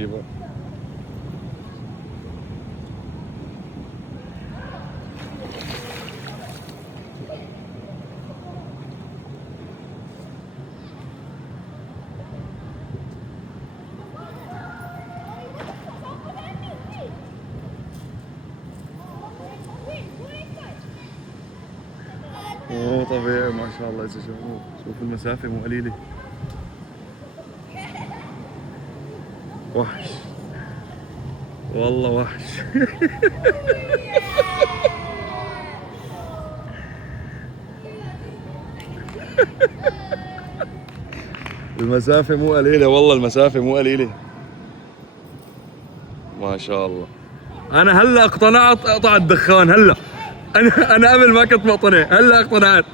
عجيبة. مو طبيعي ما شاء الله. شوف المسافة مو قليلة. وحش والله وحش. المسافة مو قليلة والله، المسافة مو قليلة ما شاء الله. أنا هلا اقتنعت أقطع الدخان هلا. أنا قبل ما كنت مقتنع، هلا اقتنعت.